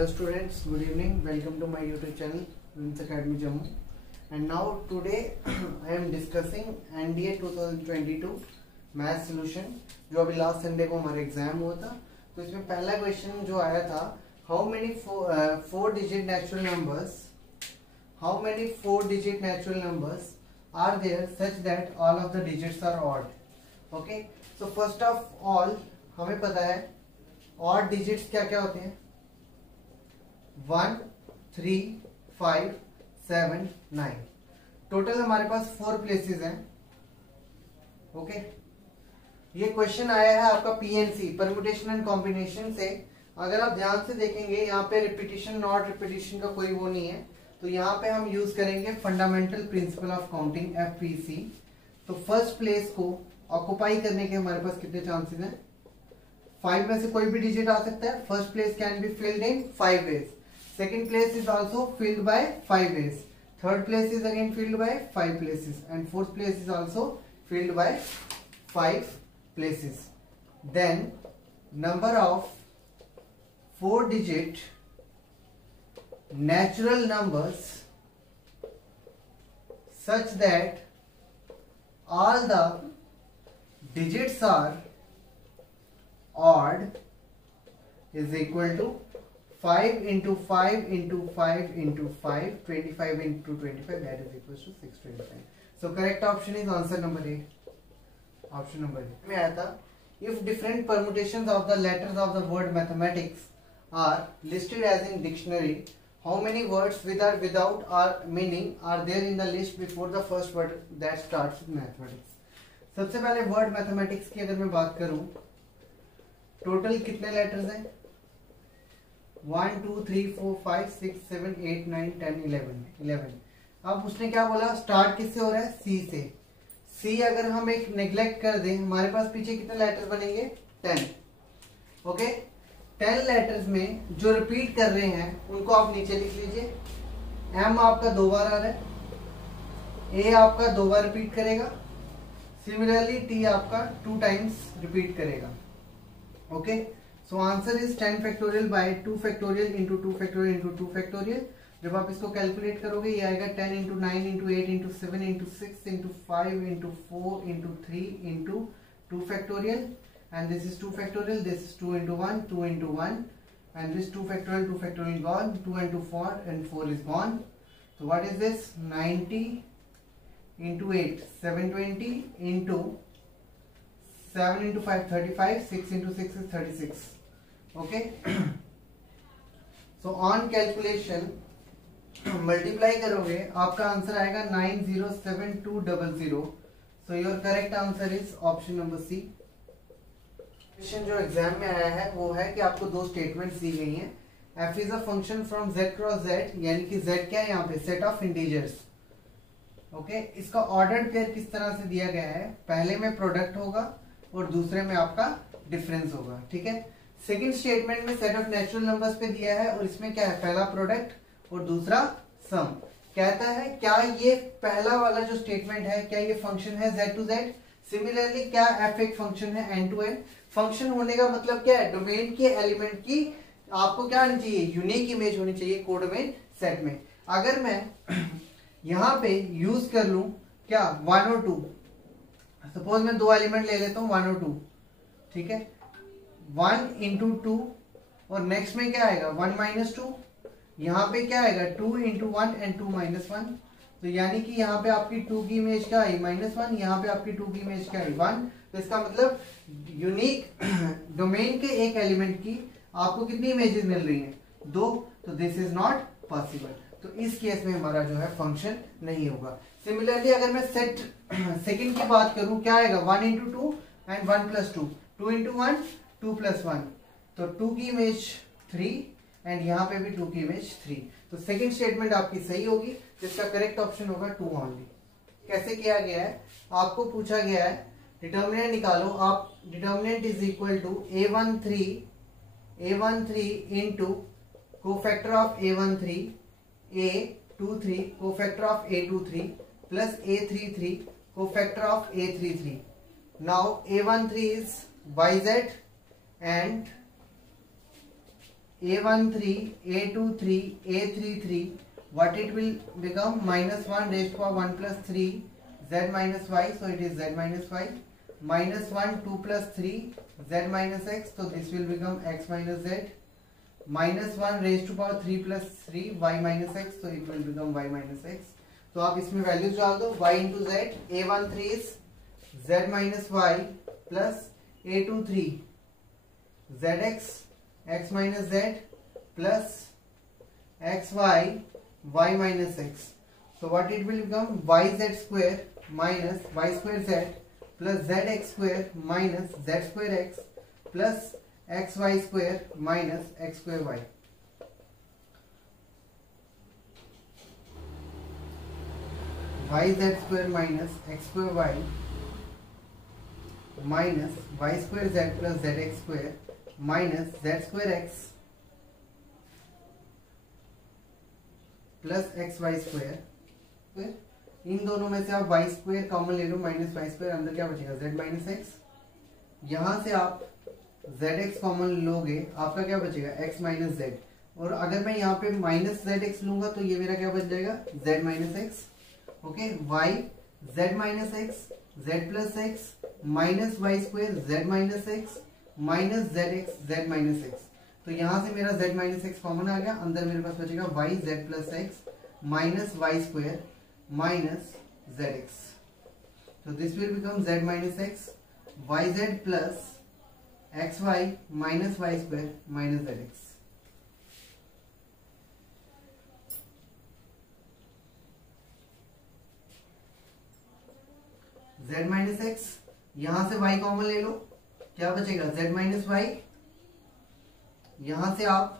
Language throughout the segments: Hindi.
Hello students, good evening. Welcome to my YouTube channel Wings Academy Jammu. And now today I am discussing NDA 2022 math solution जो अभी लास्ट संडे को हमारा एग्जाम हुआ था. तो इसमें पहला क्वेश्चन जो आया था, how many four digit natural numbers are there such that all of the digits are odd. Okay, so first of all हमें पता है ऑड डिजिट्स क्या क्या होते हैं. 1, 3, 5, 7, 9. टोटल हमारे पास 4 प्लेसेस हैं. ओके, ये क्वेश्चन आया है आपका पीएनसी परम्यूटेशन एंड कॉम्बिनेशन से. अगर आप ध्यान से देखेंगे यहाँ पे रिपीटिशन नॉट रिपीटिशन का कोई वो नहीं है, तो यहाँ पे हम यूज करेंगे fundamental principle of counting FPC. तो फर्स्ट प्लेस को ऑक्युपाई करने के हमारे पास कितने चांसेस हैं. 5 में से कोई भी डिजिट आ सकता है. First place can be filled in 5 ways. Second place is also filled by 5 ways. Third place is again filled by 5 places, and fourth place is also filled by 5 places. Then number of 4-digit natural numbers such that all the digits are odd is equal to 5 into 5 into 5 into 5, 25 into 25, that is equals to 625. So correct option is answer number A. Option number A. में आया था, if different permutations of the letters of the word mathematics are listed as in dictionary, how many words with or without our meaning are there in the list before the first word that starts with mathematics? सबसे पहले word mathematics की अगर मैं बात करूं, टोटल कितने लेटर्स हैं. 1 2 3 4 5 6 7 8 9 10 11. अब उसने क्या बोला, स्टार्ट किससे हो रहा है, सी से. सी अगर हम एक नेग्लेक्ट कर दें, हमारे पास पीछे कितने लेटर्स बनेंगे, 10. ओके, 10 लेटर्स में जो रिपीट कर रहे हैं उनको आप नीचे लिख लीजिए. एम आपका 2 बार आ रहा है, ए आपका 2 बार रिपीट करेगा, सिमिलरली टी आपका 2 टाइम्स रिपीट करेगा. Okay, so answer is 10 factorial by 2 factorial into 2 factorial into 2 factorial. जब आप इसको कैलकुलेट करोगे ये आएगा 10 into 9 into 8 into 7 into 6 into 5 into 4 into 3 into 2 factorial. And this is 2 factorial, this is 2 into 1, 2 into 1, and this 2 factorial gone, 2 into 4 and 4 is gone. तो what is this, 90 into 8 720 into 7 into 5 35, 6 into 6 is 36. Okay, so on calculation multiply करोगे आपका आंसर आएगा 907200. so your correct answer is option number C. Question जो एग्जाम में आया है वो है कि आपको 2 स्टेटमेंट्स दी गई हैं. f is a function from z cross z, यानी कि z क्या है यहाँ पे, सेट ऑफ इंटीजर्स. ओके, इसका ऑर्डर्ड पेयर किस तरह से दिया गया है, पहले में प्रोडक्ट होगा और दूसरे में आपका डिफरेंस होगा. ठीक है, सेकंड स्टेटमेंट में सेट ऑफ नेचुरल नंबर्स पे दिया है और इसमें क्या है, पहला प्रोडक्ट और दूसरा सम. कहता है क्या ये पहला वाला जो स्टेटमेंट है क्या ये फंक्शन है z टू z. सिमिलरली क्या f एक फंक्शन है n टू n. फंक्शन होने का मतलब क्या है, डोमेन के एलिमेंट की आपको क्या आनी चाहिए, यूनिक इमेज होनी चाहिए कोडोमेन सेट में. अगर मैं यहाँ पे यूज कर लूं क्या 1 और 2, सपोज मैं 2 एलिमेंट ले लेता हूँ 1 और 2. ठीक है, 1 इंटू 2 और नेक्स्ट में क्या आएगा 1 माइनस 2. यहाँ पे क्या आएगा 2 इंटू 1 एंड 2 माइनस 1. तो यानी कि यहाँ पे आपकी 2 की इमेज क्या आई, -1. यहाँ पे आपकी 2 की इमेज क्या आई, 1. तो इसका मतलब यूनिक डोमेन के एक एलिमेंट की आपको कितनी इमेजेस मिल रही हैं, 2. तो दिस इज नॉट पॉसिबल. तो इस केस में हमारा जो है फंक्शन नहीं होगा. सिमिलरली अगर मैं सेट सेकंड की बात करूं, क्या आएगा 1 into 2 and 1 plus 2, 2 into 1 2 plus 1. तो 2 की इमेज 3 एंड यहाँ पे भी 2 की इमेज 3. तो सेकंड स्टेटमेंट आपकी सही होगी, जिसका करेक्ट ऑप्शन होगा 2 ओनली. कैसे किया गया है, आपको पूछा गया है डिटर्मिनेंट निकालो. आप determinant is equal to a13 into cofactor of a13 a23 cofactor of a23 plus a33 cofactor of a33. Now a13 is yz and a13, a23, a33, what it will become? Minus 1 raised to power 1 plus 3 z minus y, so it is z minus y. Minus 1, 2 plus 3 z minus x, so this will become x minus z. Minus 1 raised to power 3 plus 3 y minus x, so it will become y minus x. तो आप इसमें वैल्यूज डाल दो, y into z, a13 is z minus y plus a23 zx x minus z plus xy y minus x. So what it will become? yz square minus y square z plus zx square minus z square x plus xy square minus x square y. yz square minus x square y minus y square z plus zx square minus z square x plus x y square. इन दोनों में से आप वाई स्क्वायर कॉमन ले लो, माइनस वाई स्क्वायर, अंदर क्या बचेगा? Z minus x. यहां से आप जेड एक्स कॉमन लोगे, आपका क्या बचेगा? X minus Z. और अगर मैं यहाँ पे माइनस जेड एक्स लूंगा तो ये मेरा क्या बच जाएगा? Z minus x. Okay, y z minus x z plus x minus y square z minus x minus z x z minus x. तो यहां से मेरा z माइनस एक्स कॉमन आ गया, अंदर मेरे पास बचेगा y z plus x minus y square minus z x. तो this will become z minus x y z plus x y minus y square minus z x. z minus x, यहां से y कॉमन ले लो, क्या बचेगा? z minus y. यहां से आप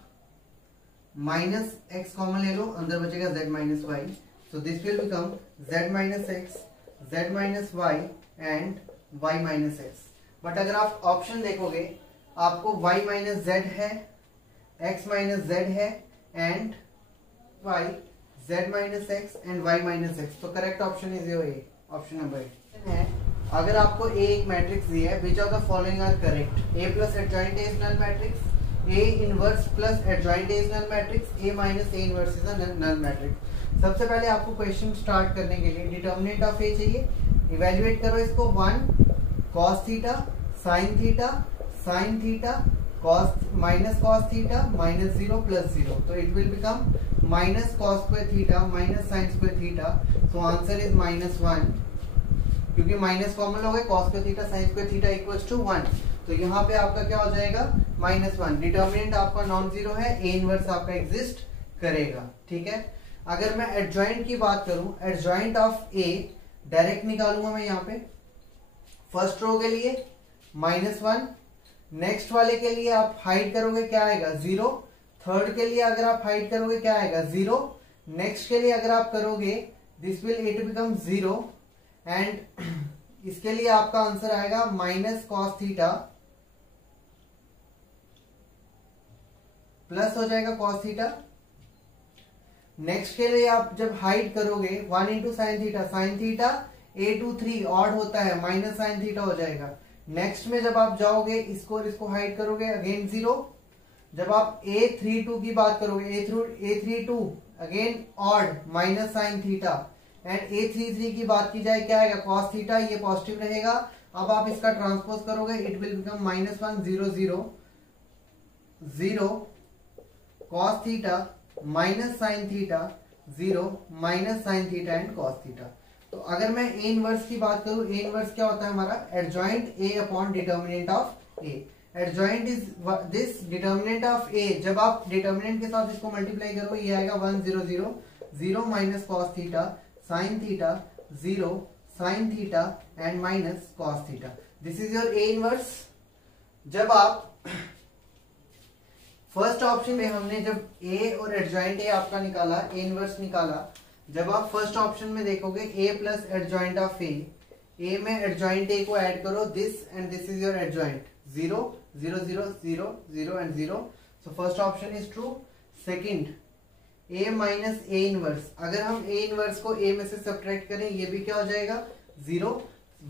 माइनस एक्स कॉमन ले लो, अंदर बचेगा z minus y. So this will become z minus x z minus y and y minus x. But अगर आप ऑप्शन देखोगे, आपको y माइनस जेड है, x माइनस जेड है and y z minus x and y minus x. तो correct option is your A, option number A. अगर आपको ए एक मैट्रिक्स दिया है, which of the following are correct? A plus adjoint A is null matrix, A inverse plus adjoint is null matrix, A minus A inverse is a null matrix. सबसे पहले आपको क्वेश्चन स्टार्ट करने के लिए डिटर्मिनेंट ऑफ A चाहिए. इवेल्युएट करो इसको. 1 cos theta sin theta cos minus cos theta minus 0 plus 0. तो it will become minus cos square theta minus sin square theta. So answer is -1, क्योंकि माइनस कॉमन हो गए. cos square theta sin square theta equals to 1. तो यहाँ पे आपका क्या हो जाएगा? -1. डिटर्मिनेंट आपका नॉन जीरो है, ए इनवर्स आपका एग्जिस्ट करेगा. ठीक है. अगर मैं एडजॉइंट की बात करूं, एडजॉइंट ऑफ ए डायरेक्ट निकालूंगा मैं यहाँ पे. फर्स्ट रो के लिए -1, नेक्स्ट वाले के लिए आप हाइड करोगे, क्या आएगा? 0. थर्ड के लिए अगर आप हाइड करोगे, क्या आएगा? 0. नेक्स्ट के लिए अगर आप करोगे, this will it become 0 and इसके लिए आपका आंसर आएगा माइनस कॉस थीटा प्लस हो जाएगा कॉस थीटा. नेक्स्ट के लिए आप जब हाइड करोगे 1 into sine theta a23 odd होता है, माइनस साइन थीटा हो जाएगा. नेक्स्ट में जब आप जाओगे इसको और इसको हाइड करोगे, अगेन 0. जब आप a32 की बात करोगे, a32 again odd minus sine theta and a33 की बात की जाए, क्या आएगा? Cos theta. ये पॉजिटिव रहेगा. अब आप इसका ट्रांसपोज करोगे, it will become -1 0 0 0 cos theta minus sine theta 0 minus sine theta and cos theta. तो अगर मैं ए इनवर्स की बात करूं, ए इनवर्स क्या होता है हमारा? Adjoint A upon determinant of A. Adjoint is this determinant of A. जब आप डिटर्मिनेंट के साथ इसको मल्टीप्लाई करो, ये आएगा 1 0 0 0 minus cos theta sine theta 0 sine theta and minus cos theta. This is your A inverse. जब आप फर्स्ट ऑप्शन में हमने जब ए और एडजॉइंट ए आपका निकाला, ए इनवर्स निकाला, जब आप फर्स्ट ऑप्शन में देखोगे ए प्लस एडजॉइंट ऑफ ए में एडजॉइंट ए को ऐड करो, this and this is your adjoint. 0 0 0 0 0 and 0. So first option is true. Second, A minus A inverse. अगर हम ए इनवर्स को ए में से सब्ट्रैक्ट करें, ये भी क्या हो जाएगा? 0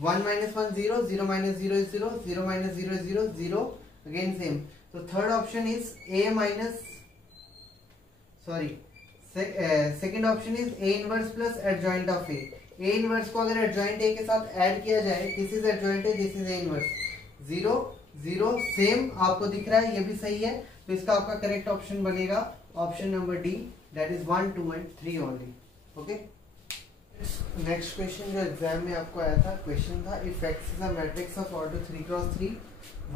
1 - 1 0 0 - 0 0 0 माइनस 0 0 0 अगेन सेम. तो third option is a minus second option is A inverse plus adjoint of A inverse को अगर एडजॉइंट ए के साथ ऐड किया जाए, this is adjoint A, this is A inverse, 0 0 same आपको दिख रहा है, ये भी सही है, तो इसका आपका करेक्ट ऑप्शन बनेगा option number D, that is 1 2 and 3 only. Okay, next question जो एग्जाम में आपको आया था, क्वेश्चन था if x is a matrix of order 3x3,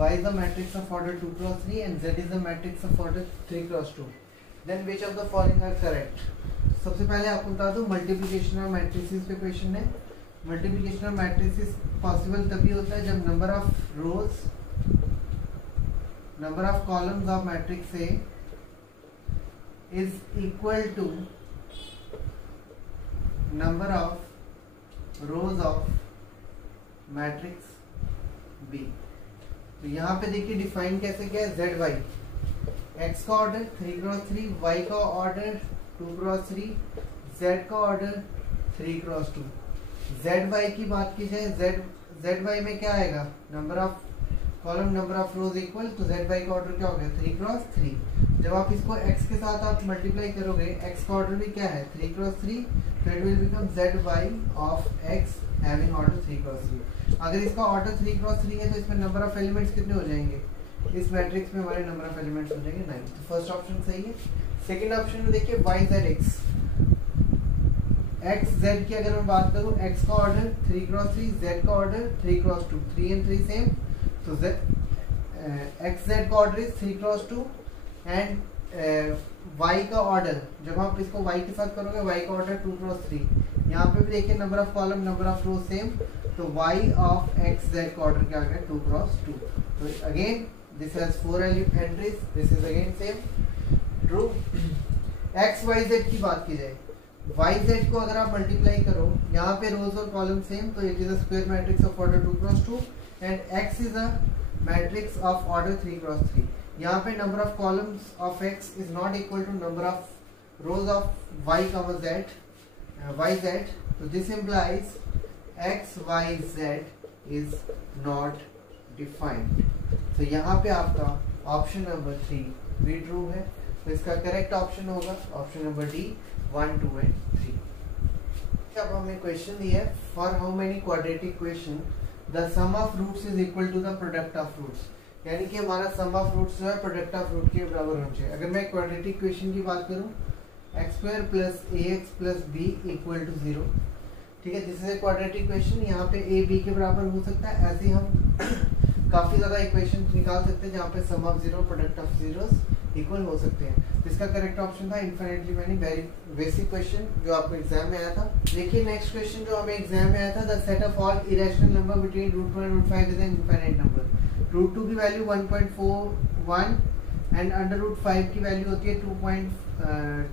y is a matrix of order 2x3 and z is a matrix of order 3x2, then which of the following are correct. सबसे पहले आपको बता दूं मल्टीप्लिकेशन ऑफ मैट्रिसेस पे क्वेश्चन है। मल्टीप्लिकेशन ऑफ मैट्रिसेस पॉसिबल तभी होता है जब number of rows, number of columns of matrix A is equal to number of rows of matrix B. तो यहाँ पे देखिए डिफाइन कैसे किया है, जेड वाई, एक्स का ऑर्डर 3x3, वाई का ऑर्डर 2x3, जेड का ऑर्डर 3x2। जेड वाई की बात की जाए, जेड वाई में क्या आएगा, number of column number of rows equal, तो जेड वाई का ऑर्डर क्या हो गया 3x3। जब आप इसको x के साथ आप मल्टीप्लाई करोगे, x का ऑर्डर भी क्या है 3x3, तो it will become z y of x having order 3x3। अगर इसका ऑर्डर 3x3 है तो इसमें नंबर ऑफ एलिमेंट्स कितने हो जाएंगे, इस मैट्रिक्स में हमारे नंबर ऑफ एलिमेंट्स हो जाएंगे 9। तो फर्स्ट ऑप्शन सही है। सेकंड ऑप्शन में देखिए y z x, x z की अगर मैं बात करूं, x का ऑर्डर 3x3, z का ऑर्डर 3x2, 3 and 3 सेम, तो x z का order is 3x2 and y का ऑर्डर, जब आप इसको y के साथ करोगे, y का ऑर्डर 2x3। यहाँ पे भी देखिए number of column number of row same, तो y ऑफ x z का ऑर्डर क्या आ गया 2x2। तो again this has 4 entries, this is again same true. x y z की बात की जाए, y z को अगर आप मल्टीप्लाई करो, यहाँ पे रोज और कॉलम सेम, तो it is a square matrix of order 2x2 and x is a matrix of order 3x3। यहाँ पे number of columns of x is not equal to number of rows of y comma z, yz, तो this implies x y z is not defined. तो यहाँ पे आपका ऑप्शन नंबर 3 भी ट्रू है, तो इसका करेक्ट ऑप्शन होगा ऑप्शन नंबर डी 1 2 एंड 3। अब हमें क्वेश्चन दिया है, for how many quadratic question the sum of roots is equal to the product of roots, यानी कि हमारा सम ऑफ रूट्स जो है प्रोडक्ट ऑफ रूट के बराबर होना चाहिए। अगर मैं क्वाड्रेटिक क्वेश्चन की बात करूं, x² plus ax plus b equal to 0, ठीक है, this is a quadratic question. यहाँ पे a b के बराबर हो सकता है, ऐसे हम काफी ज्यादा इक्वेशन निकाल सकते हैं जहाँ पे sum of zero product of zeros equal हो सकते हैं। तो इसका करेक्ट ऑप्शन था infinitely many, very basic question जो आपको एग्जाम में आया था। देखिए नेक्स्ट क्वेश्चन जो हमें एग्जाम में आया था, the set of all irrational number between √2 and √5 is an infinite number. √2 की वैल्यू 1.41 एंड √5 की वैल्यू होती है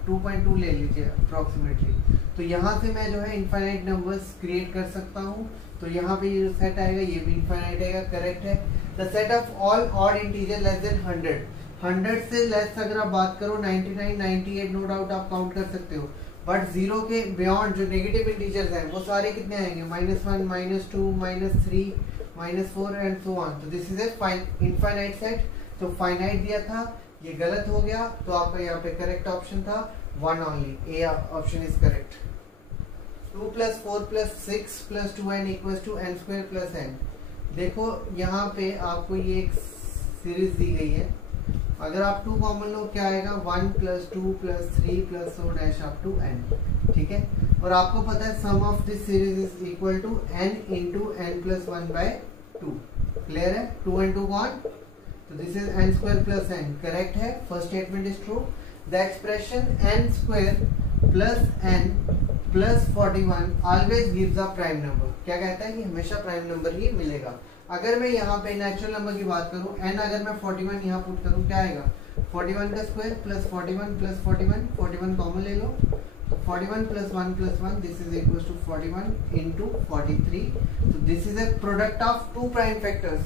2.2 ले लीजिए अप्रोक्सीमेटली। तो यहाँ से मैं जो है इनफाइनाइट नंबर्स क्रिएट कर सकता हूँ। तो यहाँ पे ये सेट आएगा, ये भी इनफाइनाइट आएगा, करेक्ट है। The set of all odd integer less than 100 से लेस अगर आप बात करो 99, 98 नो डाउट आप काउंट कर सकते हो, बट 0 के बियॉन्ड जो नेगेटिव इंटीजर्स हैं वो सारे कितने आएंगे, -1, -2, -3, -4 एंड सो ऑन। तो this is A infinite set. तो फाइनाइट दिया था, ये गलत हो गया, तो आपका यहाँ पे करेक्ट ऑप्शन था 1 only, A option is correct. 2 + 4 + 6 + 2n = n² + n। देखो यहाँ पे आपको ये एक सीरीज दी गई है, अगर आप 2 कॉमन लो क्या आएगा, 1 + 2 + 3 + so dash up to n, ठीक है। और आपको पता है sum of this series is equal to n × n + 1/2, clear है। 2 and 2 गॉन, तो this is n² + n, correct है। First statement is true. The expression n² + n + 41 always gives a prime number. क्या कहता है कि हमेशा प्राइम नंबर ही मिलेगा। अगर मैं यहाँ पे नेचुरल नंबर की बात करूँ, n अगर मैं 41 यहाँ पुट करूँ क्या आएगा, 41 का स्क्वायर + 41 + 41, 41 कॉमन ले लो, 41 + 1 + 1, दिस इज इक्वल टू 41 × 43। तो this is A product of 2 prime factors,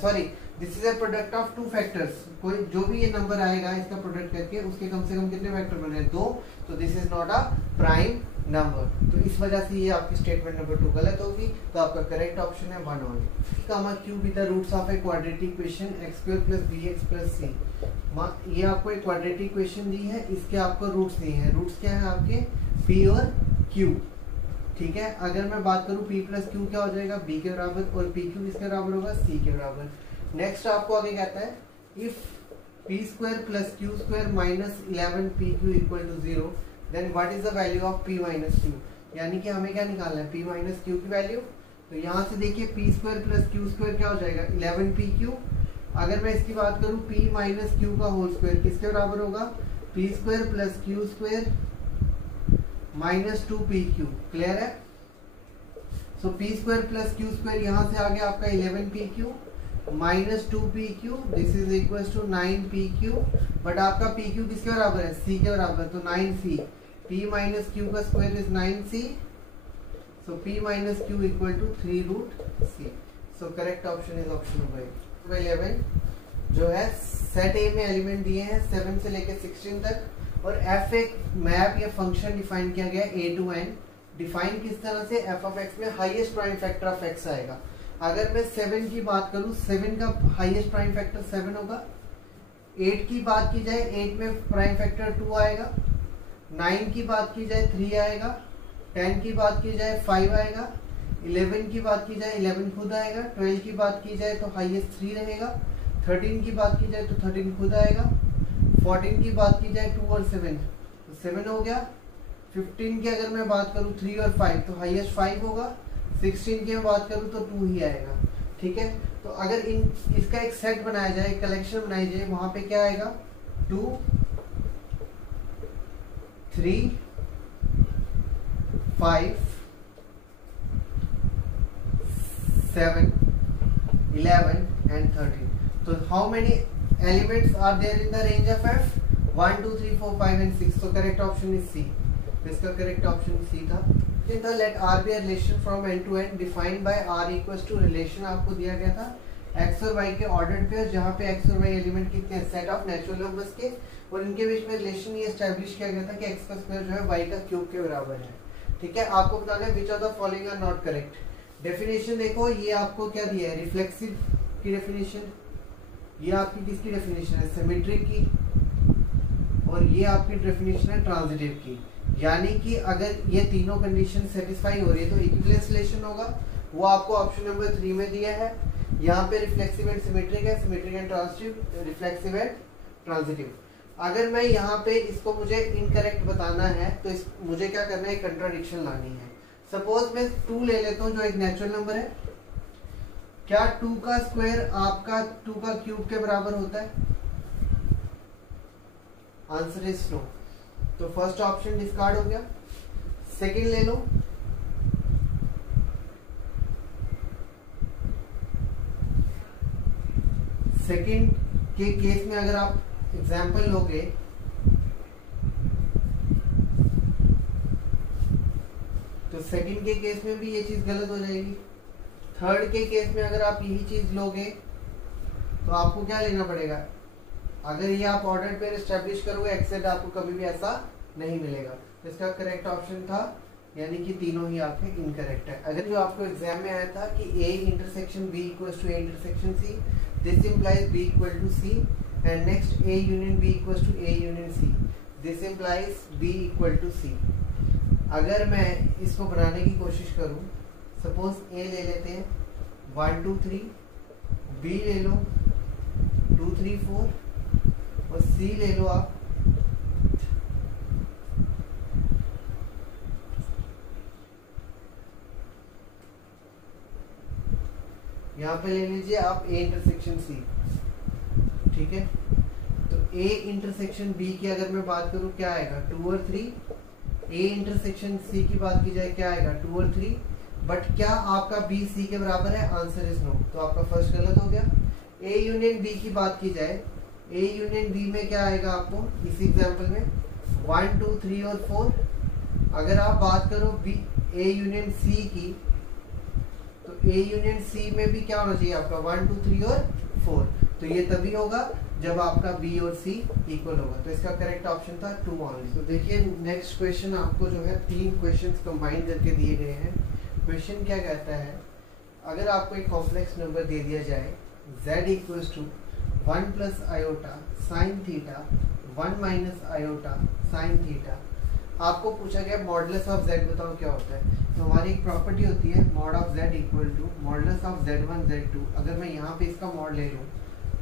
sorry this is a product of two factors, कोई जो भी ये नंबर आएगा इसका प्रोडक्ट करके उसके कम से कम कितने फैक्टर बने, 2, तो this is not a prime number. तो इस वजह से ये आपकी स्टेटमेंट नंबर 2 गलत होगी, तो आपका करेक्ट ऑप्शन है 1 only. Comma Q with the roots of a quadratic equation x² + bx + c। ये आपको एक क्वाड्रेटिक इक्वेशन दी है, इसके आपको रूट्स दिए हैं। रूट्स क्या है आपके, p और q, ठीक है। अगर मैं बात करूं p + q क्या हो जाएगा, b के बराबर, और pq किसके बराबर होगा, c के बराबर। नेक्स्ट आपको आगे कहता है if p² + q² - 11pq = 0 then what is the value of p - q। यानी कि हमें क्या निकालना है, p - q की वैल्यू। तो यहाँ से देखिए p² + q² क्या हो जाएगा, 11pq। अगर मैं इसकी बात करूँ p - q का होल स्क्वायर किसके बराबर होगा, p² + q² - 2pq। क्लियर है। सो p² + q² यहाँ से आ गया आपका 11pq - 2pq, this is equal to 9pq। But आपका pq किसके बराबर है, c के बराबर, तो 9c। p - q का square is 9c, so p - q = 3√c। So correct option is option number 11, जो है सेट ए में एलिमेंट दिए हैं 7 से लेकर 16 तक, और f एक मैप या फंक्शन डिफाइन किया गया a to n। डिफाइन किस तरह से, f of x में highest prime factor of x आएगा। अगर मैं 7 की बात करूं, 7 का हाईएस्ट प्राइम फैक्टर 7 होगा। 8 की बात की जाए, 8 में प्राइम फैक्टर 2 आएगा। 9 की बात की जाए 3 आएगा। 10 की बात की जाए 5 आएगा। 11 की बात की जाए 11 खुद आएगा। 12 की बात की जाए तो हाईएस्ट 3 रहेगा। 13 की बात की जाए तो 13 खुद आएगा। 14 की बात की जाए 2 और 7 तो 7 हो गया। 15 की अगर मैं बात करूँ 3 और 5 तो हाईएस्ट 5 होगा। 16 की मैं बात करूँ तो 2 ही आएगा। ठीक है, तो अगर इसका एक सेट बनाया जाए, कलेक्शन बनाई जाए, वहां पे क्या आएगा, 2 3 5 7 11 and 13। तो how many elements are there in the range of f, 1 2 3 4 5 and 6। तो करेक्ट ऑप्शन इज सी। इसका करेक्ट ऑप्शन सी था। Let R be relation from N to N defined by R equals to, relation आपको दिया गया था एक्स और वाई के ऑर्डर्ड पेयर, जहां पे एक्स और वाई एलिमेंट कितने हैं, सेट ऑफ नेचुरल नंबर्स के, और इनके बीच में रिलेशन ये एस्टैब्लिश किया गया था कि एक्स का स्क्वायर जो है वाई का क्यूब के बराबर है। ठीक है, आपको बताना है which of the following are not correct. Definition देखो, ये आपको क्या दिया है, रिफ्लेक्सिव की डेफिनेशन, ये आपकी किसकी डेफिनेशन है, सिमेट्रिक की, और ये आपकी डेफिनेशन है ट्रांजिटिव की। यानी कि अगर ये तीनों कंडीशन सेटिस्फाई हो रही है तो इक्विवेलेंस रिलेशन होगा, वो आपको ऑप्शन नंबर 3 में दिया है। यहाँ पे रिफ्लेक्सिव एंड सिमेट्रिक है, symmetric and transitive, reflexive and transitive. अगर मैं यहाँ पे इसको मुझे इनकरेक्ट बताना है तो मुझे क्या करना है, कंट्राडिक्शन लानी है। सपोज मैं 2 ले लेता हूँ जो एक नेचुरल नंबर है, क्या 2 का स्क्वायर आपका 2 का क्यूब के बराबर होता है? Answer is no. तो फर्स्ट ऑप्शन डिस्कार्ड हो गया। सेकंड ले लो, सेकंड के केस में अगर आप एग्जाम्पल लोगे तो सेकंड के केस में भी ये चीज गलत हो जाएगी। थर्ड के केस में अगर आप यही चीज लोगे तो आपको क्या लेना पड़ेगा, अगर ये आप ऑर्डर पेयर एस्टैब्लिश करोगे एक्सेट, आपको कभी भी ऐसा नहीं मिलेगा। तो इसका करेक्ट ऑप्शन था, यानी कि तीनों ही आपके इनकरेक्ट है। अगर जो आपको एग्जाम में आया था कि A intersection B equals to A intersection C, this implies B equal to C, and next A union B equals to A union C, this implies B equal to C। अगर मैं इसको बनाने की कोशिश करूं, सपोज A ले लेते हैं 1 2 3, B ले लो 2 3 4 और C ले लो आप यहाँ पे ले लीजिए आप A इंटरसेक्शन C। ठीक है, तो A इंटरसेक्शन B की अगर मैं बात करूं क्या आएगा, 2 और 3। A इंटरसेक्शन C की बात की जाए क्या आएगा, 2 और 3। बट क्या आपका B C के बराबर है? Answer is no. तो आपका फर्स्ट गलत हो गया। A यूनियन B की बात की जाए, A यूनियन B में क्या आएगा आपको इसी एग्जांपल में 1 2 3 और 4। अगर आप बात करो A यूनियन C की, तो A यूनियन C में भी क्या होना चाहिए आपका 1 2 3 और 4। तो ये तभी होगा जब आपका बी और सी इक्वल होगा। तो इसका करेक्ट ऑप्शन था 2 ओनली। तो देखिए नेक्स्ट क्वेश्चन आपको जो है 3 क्वेश्चंस कंबाइन करके दिए गए हैं। क्वेश्चन क्या कहता है, अगर आपको एक कॉम्प्लेक्स नंबर दे दिया जाए z equals to 1 plus iota sine theta 1 minus iota sine theta, आपको पूछा गया मॉडुलस ऑफ z बताओ क्या होता है। तो हमारी एक प्रॉपर्टी होती है mod of z equal to modulus of z1 z2। अगर मैं यहाँ पे इसका मॉड ले लूँ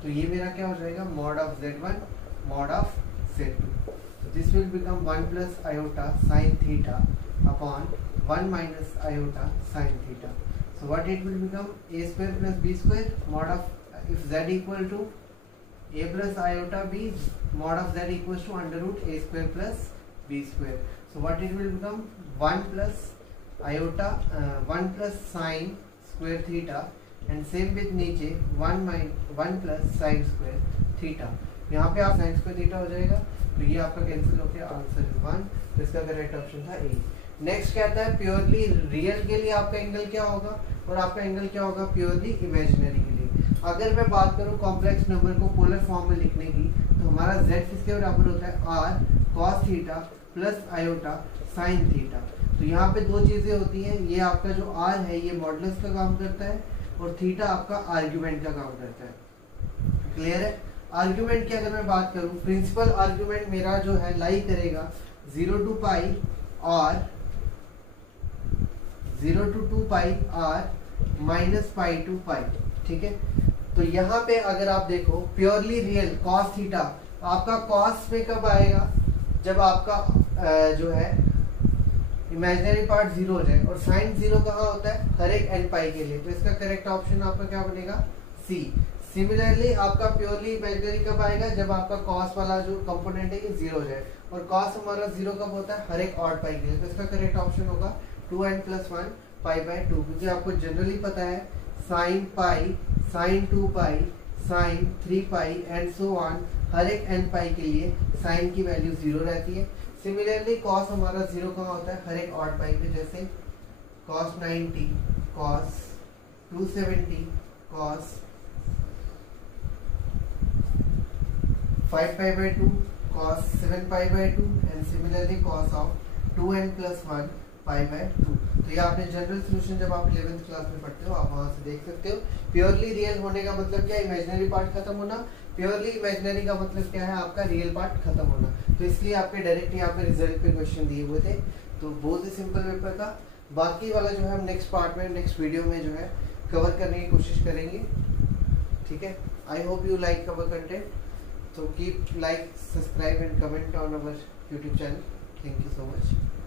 तो ये मेरा क्या हो जाएगा, mod of z1 mod of z2। This will become 1 plus iota sine theta upon 1 minus iota sine theta. So what it will become, a square plus b square mod of if z equal to a plus iota b mod of z equals to under root a square plus b square. So what it will become, 1 plus iota 1 plus sine square theta and same with नीचे 1 plus sine square theta। यहाँ पे आप sin square theta हो जाएगा तो ये आपका कैंसिल होकर आंसर इज 1। तो इसका करेक्ट ऑप्शन था ए। नेक्स्ट कहता है प्योरली रियल के लिए आपका एंगल क्या होगा और आपका एंगल क्या होगा प्योरली इमेजिनरी के लिए। अगर मैं बात करूं कॉम्प्लेक्स नंबर को पोलर फॉर्म में लिखने की तो हमारा z किसके बराबर होता है, r cos theta plus iota sine theta. तो यहाँ पे दो चीजें होती हैं, ये आपका जो r है ये मॉडुलस का काम करता है और थीटा आपका आर्ग्यूमेंट का काम करता है। क्लियर है। आर्ग्यूमेंट की अगर मैं बात करूं, प्रिंसिपल आर्ग्यूमेंट मेरा जो है लाई करेगा 0 to पाई और 0 to 2 pi r minus pi to pi. ठीक है। तो यहाँ पे अगर आप देखो प्योरली रियल cos थीटा, आपका cos में कब आएगा, जब आपका जो है इमेजिनरी पार्ट 0 हो जाए। और साइन 0 कहाँ होता है, हर एक n पाई के लिए। तो इसका करेक्ट ऑप्शन आपका क्या बनेगा, सी। सिमिलरली आपका प्योरली इमेजिनरी कब आएगा, जब आपका cos वाला जो कंपोनेंट है ये 0 हो जाए। और cos हमारा 0 कब होता है, हर एक ऑड पाई के लिए। तो इसका करेक्ट ऑप्शन होगा 2n + 1 पाई बाय 2, क्योंकि आपको जनरली पता है sine pi sine 2 pi sine 3 pi and so on, हर एक n पाई के लिए साइन की वैल्यू 0 रहती है। सिमिलरली cos हमारा 0 कहाँ होता है, हर एक ऑड पाई पे, जैसे cos 90 cos 270 cos 5 pi by 2 cos 7 pi by 2 and similarly cos of 2n + 1 pi by 2। तो ये आपने जनरल सॉल्यूशन जब आप 11th क्लास में पढ़ते हो आप वहां से देख सकते हो। प्योरली रियल होने का मतलब क्या है, इमेजिनरी पार्ट खत्म होना। प्योरली इमेजिनरी का मतलब क्या है, आपका रियल पार्ट खत्म होना। तो इसलिए आपके डायरेक्ट यहाँ पे रिजल्ट पे क्वेश्चन दिए हुए थे। तो बहुत ही सिंपल पेपर था। बाकी वाला जो है हम नेक्स्ट पार्ट में नेक्स्ट वीडियो में जो है कवर करने की कोशिश करेंगे। ठीक है। I hope you like our content. तो keep like, subscribe and comment on our YouTube channel. Thank you so much.